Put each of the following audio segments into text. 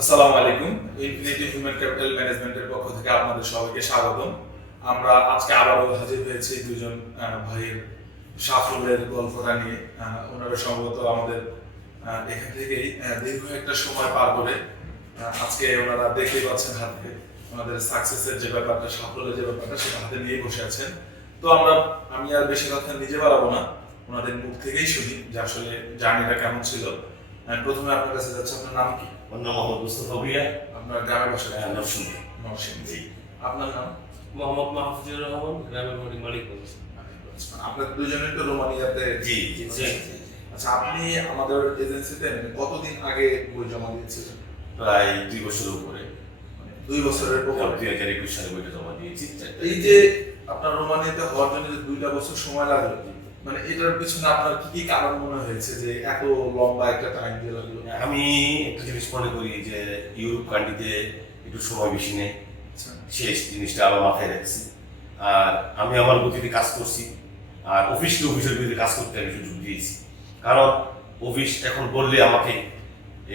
আসসালামু আলাইকুম। Infinity human capital ম্যানেজমেন্টের পক্ষ থেকে আপনাদের সবাইকে স্বাগতম। আমরা আজকে আবারও হাজির হয়েছি দুজন ভাইয়ের সাফল্যের গল্পটা নিয়ে। ওনারা সম্ভবত আমাদের এখান থেকেই দীর্ঘ একটা সময় পার করে আজকে ওনারা দেখতেই পাচ্ছেন হাতে ওনাদের সাকসেসের যে ব্যাপারটা, সাফল্যের যে ব্যাপারটা, সেটা হাতে নিয়ে বসে আছেন। তো আমরা, আমি আর বেশি কথা নিজে বাড়াবো না। ওনাদের মুখ থেকেই শুনি যে আসলে জার্নিটা কেমন ছিল। প্রথমে আপনার কাছে যাচ্ছে, আপনার নাম কি? অন্য মোহাম্মদ মুস্তফা ভুইয়া। আপনার গ্রামের বাসা হ্যাঁ, নরসিংদী। নরসিংদী। আপনার নাম? মোহাম্মদ মাহফুজুর রহমান গ্রামের বাড়ি মালিকগঞ্জ আপনার দুজনের তো রোমানিয়াতে জি জি জি। আচ্ছা আপনি আমাদের এজেন্সিতে মানে কতদিন আগে বই জমা দিয়েছিলেন? প্রায় দুই বছরের উপরে। মানে দুই বছরের দুই উপর হাজার একুশ সালে বইটা জমা দিয়েছি এই যে আপনার রোমানিয়াতে হওয়ার জন্য যে দুইটা বছর সময় লাগল মানে এটার পিছনে আপনার কি কি কারণ মনে হয়েছে যে এত লম্বা একটা টাইম দিয়ে লাগল? আমি একটা জিনিস মনে করি যে ইউরোপ কান্ট্রিতে একটু সময় বেশি নেই। আচ্ছা। শেষ জিনিসটা আমার মাথায় রাখছি। আর আমি আমার গতিতে কাজ করছি। আর অফিসকে অফিসের গতিতে কাজ করতে আমি সুযোগ দিয়েছি। কারণ অফিস এখন বললে আমাকে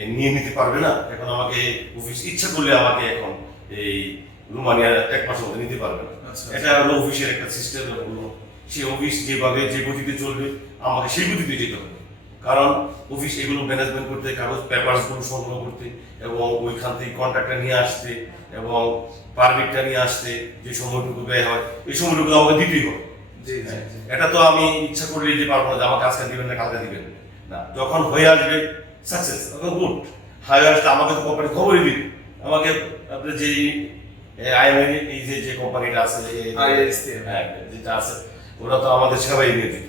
নিয়ে নিতে পারবে না। এখন আমাকে অফিস ইচ্ছা করলে আমাকে এখন এই রোমানিয়া এক মাসের মধ্যে নিতে পারবে না। আচ্ছা। এটা হলো অফিসের একটা সিস্টেম হলো সেই অফিস যেভাবে যে গতিতে চলবে আমাকে সেই গতিতে যেতে হবে। কারণ অফিস এগুলো ম্যানেজমেন্ট করতে কাগজ পেপারসগুলো সংগ্রহ করতে এবং ওইখান থেকে কন্ট্রাক্টটা নিয়ে আসতে এবং পারমিটটা নিয়ে আসতে যে সময়টুকু ব্যয় হয় এই সময়টুকু আমাকে দিতেই হবে। জি এটা তো আমি ইচ্ছা করলে যে পারব না যে আমাকে আজকে দিবেন না কালকে দিবেন না। যখন হয়ে আসবে সাকসেস তখন গুড হয়ে আসলে আমাকে তো কোম্পানি খবরই দিবে। আমাকে আপনার যে আইএমএ এই যে যে কোম্পানিটা আছে হ্যাঁ, যেটা আছে ওরা তো আমাদের সেবাই নিয়ে জি।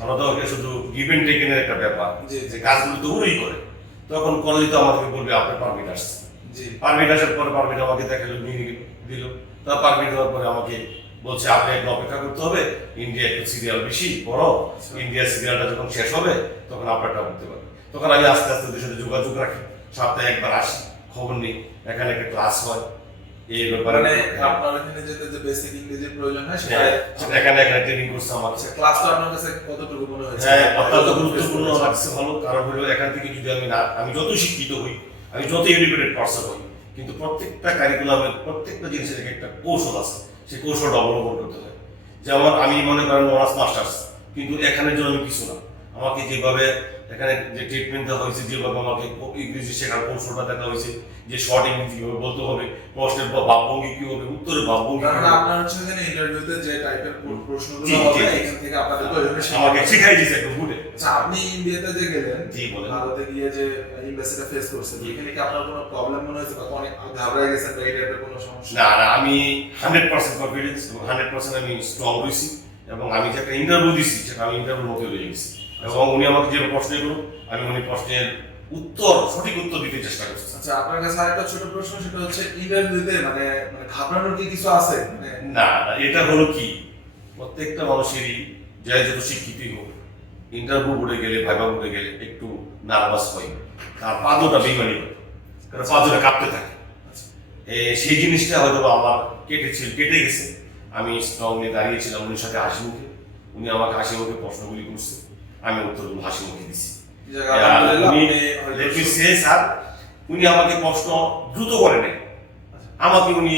আমরা তো ওকে শুধু গিভেন টেকেনের একটা ব্যাপার। যে কাজগুলো তো ওরাই করে। তখন কলেজ তো আমাদেরকে বলবে আপনার পারমিট আসছে। জি। পারমিট আসার পরে পারমিট আমাকে দেখাল নিয়ে দিল। তা পারমিট দেওয়ার পরে আমাকে বলছে আপনি একটু অপেক্ষা করতে হবে। ইন্ডিয়া একটু সিরিয়াল বেশি বড়। আচ্ছা। ইন্ডিয়া সিরিয়ালটা যখন শেষ হবে তখন আপনারটা করতে পারবে তখন আমি আস্তে আস্তে ওদের সাথে যোগাযোগ রাখি। সপ্তাহে একবার আসি খবর নিই। এখানে একটা ক্লাস হয়। এই ব্যাপারে মানে আপনার এখানে যেতে যে বেসিক ইংরেজির প্রয়োজন হয় সেটা হ্যাঁ, এখানে এখানে ট্রেনিং করছে আমার ক্লাসটা আপনার কাছে কতটুকু মনে হয়েছে? হ্যাঁ অত্যন্ত গুরুত্বপূর্ণ লাগছে ভালো কারণ হলো এখান থেকে যদি আমি না আমি যত শিক্ষিত হই আমি যত এডুকেটেড পার্সন হই কিন্তু প্রত্যেকটা কারিকুলামের প্রত্যেকটা জিনিসের একটা কৌশল আছে সেই কৌশলটা অবলম্বন করতে হয়। যেমন আমি মনে করেন অনার্স মাস্টার্স কিন্তু এখানের জন্য আমি কিছু না। আমাকে যেভাবে এখানে যে ট্রিটমেন্ট দেওয়া হয়েছে যেভাবে আমাকে ইংরেজি শেখার কৌশলটা দেখা হয়েছে যে শর্ট ইংরেজি কীভাবে বলতে হবে প্রশ্নের ভাবভঙ্গি কি হবে উত্তরের ভাবভঙ্গি কারণ আপনার হচ্ছে এখানে ইন্টারভিউতে যে টাইপের প্রশ্নগুলো হবে এখান থেকে আপনাদের ওইভাবে আমাকে। শিখাই দিয়েছে একদম আচ্ছা আপনি ইন্ডিয়াতে যে গেলেন জি বলেন। ভারতে গিয়ে যে ফেস করছেন এখানে কি আপনার কোনো প্রবলেম মনে হয়েছে? বা অনেক ঘাবড়ে গেছেন বা এই টাইপের কোনো সমস্যা? না না আমি হান্ড্রেড পার্সেন্ট কনফিডেন্স এবং হান্ড্রেড পার্সেন্ট আমি স্ট্রং এবং আমি যে একটা ইন্টারভিউ দিছি সেটা আমি ইন্টারভিউ মধ্যে রয়ে গেছি। এবং উনি আমাকে যে প্রশ্ন করুন আমি উনি প্রশ্নের উত্তর সঠিক উত্তর দিতে চেষ্টা করছি। আচ্ছা আপনার কাছে আরেকটা ছোট প্রশ্ন সেটা হচ্ছে ইন্টারভিউতে মানে মানে ঘাবড়ানোর কি কিছু আছে? মানে না এটা হলো কি? প্রত্যেকটা মানুষেরই যাই যত শিক্ষিতই হোক ইন্টারভিউ বোর্ডে গেলে ভাইবা বোর্ডে গেলে একটু নার্ভাস হয়। তার পাদটা বেমানি হয়। কারণ পাদটা কাঁপতে থাকে। এ, সেই জিনিসটা হয়তো আমার কেটেছিল কেটে গেছে। আমি স্ট্রংলি দাঁড়িয়েছিলাম উনির সাথে হাসি মুখে। উনি আমাকে হাসি মুখে প্রশ্নগুলি করছে। আমি উত্তরগুলো হাসি মুখে দিছি। উনি উনি আমাকে প্রশ্ন দ্রুত করে নেয়। আমাকে উনি।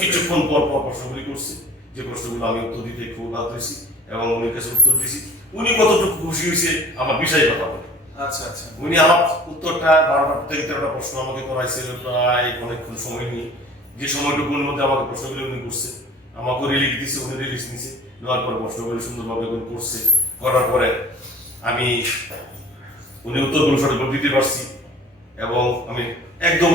কিছুক্ষণ পর পর প্রশ্নগুলি করছে যে প্রশ্নগুলো আমি উত্তর দিতে খুব বাধ্য হয়েছি এবং উনির কাছে উত্তর দিছি উনি কতটুকু খুশি হয়েছে আমার বিষয়ে কথা বলে। আচ্ছা আচ্ছা। উনি আমার উত্তরটা বারোটা থেকে তেরোটা প্রশ্ন আমাকে করাইছিল প্রায় অনেকক্ষণ সময় নিয়ে। যে সময়টুকুর মধ্যে আমাকে প্রশ্নগুলি উনি করছে আমাকে রিলিজ দিছে উনি রিলিজ নিছে। নেওয়ার পরে প্রশ্নগুলি সুন্দরভাবে উনি করছে। করার পরে আমি উনি উত্তরগুলো সঠিক দিতে পারছি এবং আমি একদম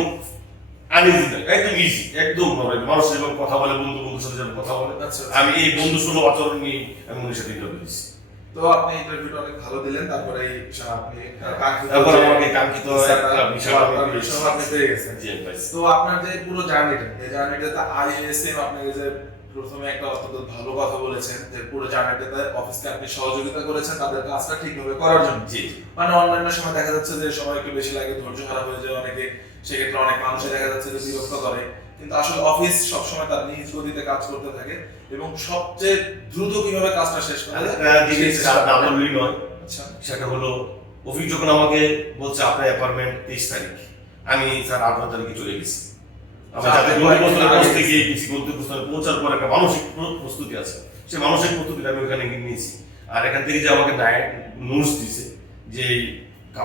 আনইজি না একদম ইজি একদম মানুষ এবং কথা বলে বন্ধু বন্ধুর সাথে যেমন কথা বলে আচ্ছা আমি এই বন্ধু সুলভ আচরণ নিয়ে আমি উনির সাথে ইন্টারভিউ দিচ্ছি। তো আপনি ইন্টারভিউটা অনেক ভালো দিলেন তারপরে এই আপনি তারপর আমাকে কাঙ্ক্ষিত একটা বিষয় আপনার আপনি পেয়ে গেছেন। তো আপনার যে পুরো জার্নিটা এই জার্নিটাতে আইএসএম আপনাকে যে প্রথমে একটা অত্যন্ত ভালো কথা বলেছেন যে পুরো জার্নিটাতে অফিসকে আপনি সহযোগিতা করেছেন তাদের কাজটা ঠিকভাবে করার জন্য। জি। মানে অন্যান্য সময় দেখা যাচ্ছে যে সময় একটু বেশি লাগে ধৈর্য হারা হয়ে যায় অনেকে সেক্ষেত্রে অনেক মানুষই দেখা যাচ্ছে যে বিরক্ত করে। কিন্তু আসলে অফিস সবসময় তার নিজ গতিতে কাজ করতে থাকে এবং সবচেয়ে দ্রুত কীভাবে কাজটা শেষ করে না করে। নয়। আচ্ছা। সেটা হলো অফিস যখন আমাকে বলছে আপনার অ্যাপার্টমেন্ট তেইশ তারিখ। আমি স্যার আঠারো তারিখে চলে গেছি। পৌঁছার পর একটা মানসিক প্রস্তুতি আছে। সে মানসিক প্রস্তুতিটা আমি ওখানে গিয়ে নিয়েছি। আর এখান থেকে যে আমাকে ডায়েট নোটস দিছে যে এই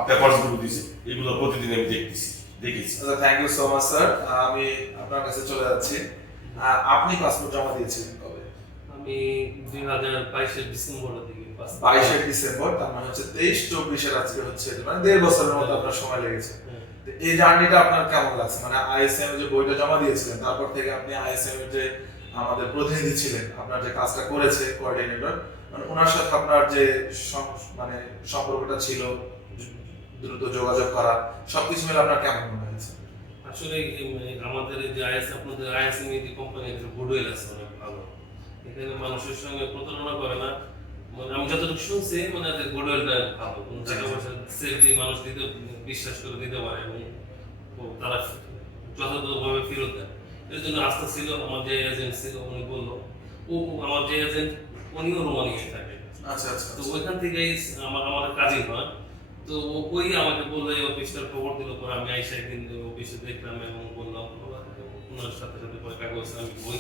পেপারসগুলো দিছে এগুলো প্রতিদিন আমি দেখতেছি দেখেছি। আচ্ছা thank you so much sir আমি আপনার কাছে চলে যাচ্ছি। আপনি পাসপোর্ট জমা দিয়েছিলেন কবে? আমি দুই হাজার বাইশের ডিসেম্বরের দিকে পাস বাইশে ডিসেম্বর তার মানে হচ্ছে তেইশ চব্বিশের আজকে হচ্ছে মানে দেড় বছরের মতো আপনার সময় লেগেছে। হ্যাঁ। এই জার্নিটা আপনার কেমন লাগছে? মানে আইএসএম যে বইটা জমা দিয়েছিলেন, তারপর থেকে আপনি আইএসএম যে আমাদের প্রতিনিধি ছিলেন, আপনার যে কাজটা করেছে কোঅর্ডিনেটর মানে ওনার সাথে আপনার যে মানে সম্পর্কটা ছিল, দ্রুত যোগাযোগ করা, সবকিছু মিলে আপনার কেমন মনে হয়েছে? আসলে আমাদের যে আইএস আপনাদের আইএস যে কোম্পানি গুডউইল আছে অনেক ভালো। এখানে মানুষের সঙ্গে প্রতারণা করে না মানে আমি যতটুকু শুনছি মানে গুডউইলটা ভালো। টাকা পয়সা সেফলি মানুষ দিতে বিশ্বাস করে দিতে পারে এবং তারা যথাযথভাবে ফেরত দেয়। এর জন্য আস্থা ছিল আমার যে এজেন্ট ছিল উনি বলল ও আমার যে এজেন্ট উনিও রোমানিয়ায় থাকে। আচ্ছা আচ্ছা তো ওইখান থেকেই আমার আমার কাজই হয়। তো ও- ওই আমাকে বলল এই অফিসটার খবর দিল। পরে আমি আইসা একদিন অফিসে দেখলাম এবং বললাম ওনার সাথে সাথে পরে কাগজ আমি বই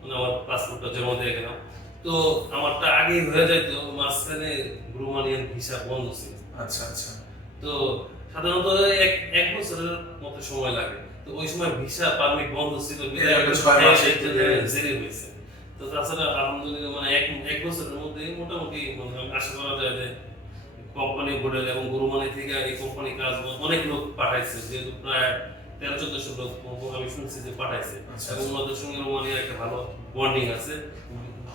মানে আমার পাসপোর্টটা জমা দিয়ে গেলাম। তো আমারটা আগেই হয়ে যায় তো মাঝখানে রোমানিয়ান ভিসা বন্ধ ছিল। আচ্ছা আচ্ছা। তো সাধারণত এক এক বছরের মতো সময় লাগে। তো ওই সময় ভিসা পারমিট বন্ধ ছিল এক- দেরি। দেরি হয়েছে তো তাছাড়া আলহামদুলিল্লাহ মানে এক এক বছরের মধ্যে মোটামুটি মানে আমি আশা করা যায় যে কোম্পানি বোর্ডের এবং গুরুমানি থেকে এই কোম্পানি কাজ অনেক লোক পাঠাইছে যেহেতু প্রায় তেরো চোদ্দশো লোক আমি শুনছি যে পাঠাইছে। আচ্ছা। এবং ওনাদের সঙ্গে রোমানিয়ার একটা ভালো বন্ডিং আছে।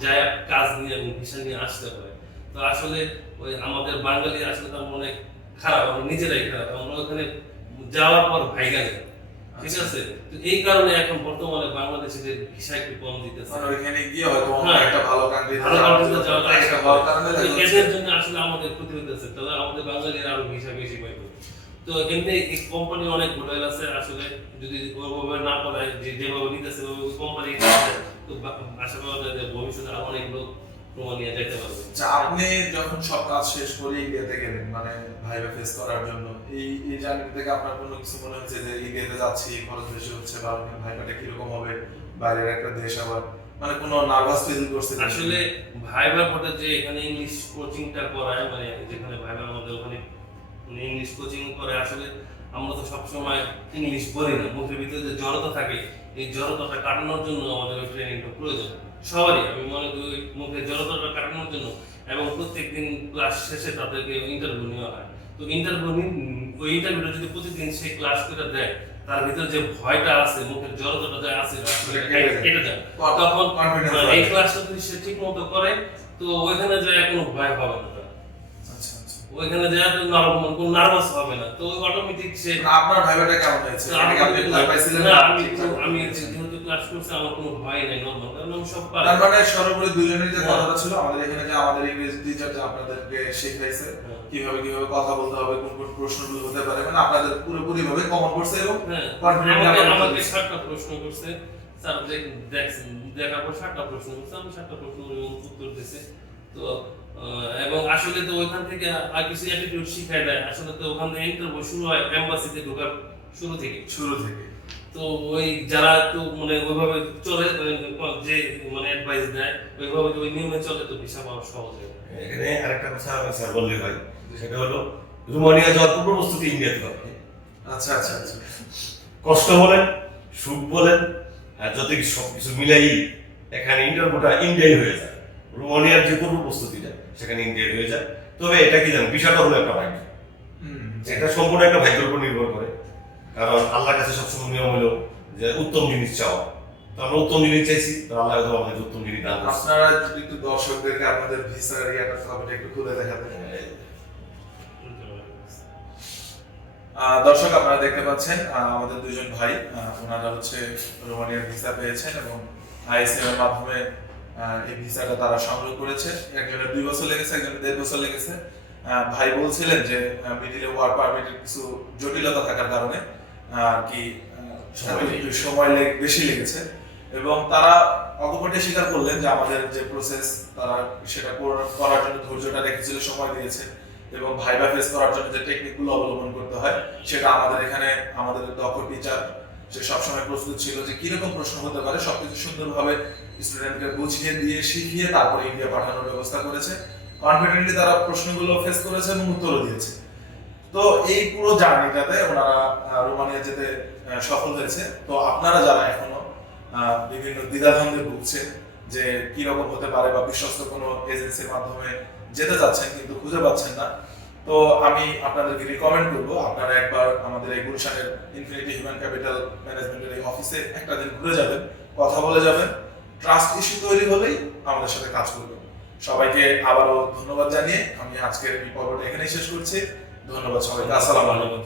যা কাজ নিয়ে এবং ভিসা নিয়ে আসতে পারে তো আসলে ওই আমাদের বাঙালি আসলে তার অনেক খারাপ আমরা নিজেরাই খারাপ। আমরা ওখানে যাওয়ার পর ভাইগা যায়। ঠিক আচ্ছা। আছে? তো এই কারণে এখন বর্তমানে বাংলাদেশিদের ভিসা একটু কম দিতেছে। মানে গিয়ে হয়তো হ্যাঁ। একটা ভালো কান্ট্রি ভালো কান্ট্রিতে যাওয়া যায়। একটা ভালো কারণে এদের জন্য আসলে আমাদের ক্ষতি হইতেছে। তাহলে আমাদের বাঙালির আরও ভিসা বেশি পাইবে। তো এমনি এই কোম্পানি অনেক হোটেল আছে। আসলে যদি ওইভাবে না করায় যে যেভাবে নিতেছে কোম্পানি আশা করা যায় যে ভবিষ্যতে আরও অনেক লোক রোমানিয়া যেতে পারবে। আচ্ছা, আপনি যখন সব কাজ শেষ করে ইন্ডিয়াতে গেলেন মানে ভাইবা ফেস করার জন্য এই এই জার্নি থেকে আপনার কোনো কিছু মনে হচ্ছে যে ইন্ডিয়াতে যাচ্ছি খরচ বেশি হচ্ছে বা ভাইবাটা কীরকম হবে বাইরের একটা দেশ আবার মানে কোনো নার্ভাস ফিল করছে আসলে ভাইবা বোর্ডে যে এখানে ইংলিশ কোচিংটা করায় মানে যেখানে ভাইবা আমাদের ওখানে ইংলিশ কোচিং করে আসলে আমরা তো সবসময় ইংলিশ বলি না। মুখের ভিতরে যে জড়তা থাকে এই জড়তাটা কাটানোর জন্য আমাদের ওই ট্রেনিংটা প্রয়োজন। সবারই আমি মনে করি মুখের জড়তাটা কাটানোর জন্য এবং প্রত্যেক দিন ক্লাস শেষে তাদেরকে ইন্টারভিউ নেওয়া হয়। তো ইন্টারভিউ ওই ইন্টারভিউটা যদি প্রতিদিন সে ক্লাস করে দেয় তার ভিতরে যে ভয়টা আছে মুখের জড়তাটা যে আছে যায়। তখন। এই ক্লাসটা যদি সে ঠিক মতো করে তো ওইখানে যায় কোনো ভয় পাবে না ওইখানে যায় তো নরম কোনো নার্ভাস হবে না তো অটোমেটিক সে আপনার ভাইবাটা কেমন হয়েছে আমি আপনি ভয় পাইছিলেন না, আমি আমি? যেহেতু ক্লাস করছি আমার কোনো ভয় নেই নর্মাল কারণ আমি সব পারি তার মানে সর্বোপরি দুজনের যে হ্যাঁ। কথাটা ছিল আমাদের এখানে যে আমাদের ইংরেজি টিচার যে আপনাদেরকে শেখাইছে হ্যাঁ। কীভাবে কীভাবে কথা বলতে হবে কোন কোন প্রশ্নগুলো হতে পারে মানে আপনাদের পুরোপুরি ভাবে কমন করছে এবং হ্যাঁ, আমাকে। সাতটা প্রশ্ন করছে স্যার দেখ- দেখছেন দেখার পর সাতটা প্রশ্ন করছে আমি সাতটা প্রশ্ন উত্তর দিছে তো এবং আসলে তো ওইখান থেকে আর কিছু অ্যাটিটিউড শিখাই দেয় আসলে তো ওখান থেকে ইন্টারভিউ শুরু হয় এম্বাসিতে ঢোকার শুরু থেকে। শুরু থেকে। তো ওই যারা তো মানে ওইভাবে চলে যে মানে অ্যাডভাইস দেয় ওইভাবে ওই নিয়মে চলে তো ভিসা পাওয়া সহজ হয় এখানে আরেকটা কথা আমি স্যার বললে হয় সেটা হলো রোমানিয়া যাওয়ার পূর্ব প্রস্তুতি ইন্ডিয়াতে হবে আচ্ছা আচ্ছা আচ্ছা। কষ্ট বলেন সুখ বলেন আর যত কিছু সবকিছু মিলাই এখানে ইন্টারভিউটা ইন্ডিয়াই হয়ে যায়। রোমানিয়ার যে পূর্ব প্রস্তুতিটা সেখানে ইন্ডিয়ায় হয়ে যায়। তবে এটা কি জানেন? বিষয়টা হলো একটা ভাগ্য। এটা সম্পূর্ণ একটা ভাগ্যের উপর নির্ভর করে। কারণ আল্লাহর কাছে সবসময় নিয়ম হলো যে উত্তম জিনিস চাওয়া। তো আমরা উত্তম জিনিস চাইছি তো আল্লাহ হয়তো আমাদের উত্তম জিনিস দান আপনারা যদি একটু দর্শকদেরকে আপনাদের ভিসার ইয়াটা কপিটা একটু খুলে দেখাতেন। আহ, দর্শক আপনারা দেখতে পাচ্ছেন আমাদের দুজন ভাই ওনারা হচ্ছে রোমানিয়ার ভিসা পেয়েছেন এবং আইএসএম এর মাধ্যমে এই ভিসাটা তারা সংগ্রহ করেছে। একজনের দুই বছর লেগেছে একজনের দেড় বছর লেগেছে। ভাই বলছিলেন যে মিডিলে ওয়ার্ক পারমিটের কিছু জটিলতা থাকার কারণে আর কি সময় বেশি লেগেছে। এবং তারা অকপটে স্বীকার করলেন যে আমাদের যে প্রসেস তারা সেটা করার জন্য ধৈর্যটা রেখেছিল সময় দিয়েছে। এবং ভাইবা ফেস করার জন্য যে টেকনিকগুলো অবলম্বন করতে হয় সেটা আমাদের এখানে আমাদের দক্ষ টিচার সে সবসময় প্রস্তুত ছিল যে কীরকম প্রশ্ন হতে পারে সবকিছু সুন্দরভাবে স্টুডেন্টকে বুঝিয়ে দিয়ে, শিখিয়ে তারপরে ইন্ডিয়া পাঠানোর ব্যবস্থা করেছে। কনফিডেন্টলি তারা প্রশ্নগুলো ফেস করেছে এবং উত্তরও দিয়েছে। তো এই পুরো জার্নিটাতে ওনারা রোমানিয়া যেতে সফল হয়েছে। তো আপনারা যারা এখনও বিভিন্ন দ্বিধাদ্বন্দ্বে ভুগছেন যে কি রকম হতে পারে বা বিশ্বস্ত কোনো এজেন্সির মাধ্যমে যেতে চাচ্ছেন কিন্তু খুঁজে পাচ্ছেন না, তো আমি আপনাদেরকে রিকমেন্ড করব, আপনারা একবার আমাদের এই গুলশানের ইনফিনিটি হিউম্যান ক্যাপিটাল ম্যানেজমেন্টের এই অফিসে একটা দিন ঘুরে যাবেন, কথা বলে যাবেন। ট্রাস্ট ইস্যু তৈরি হলেই আমাদের সাথে কাজ করবে। সবাইকে আবারও ধন্যবাদ জানিয়ে আমি আজকের এই পর্বটা এখানেই শেষ করছি। ধন্যবাদ সবাইকে। আসসালামু আলাইকুম।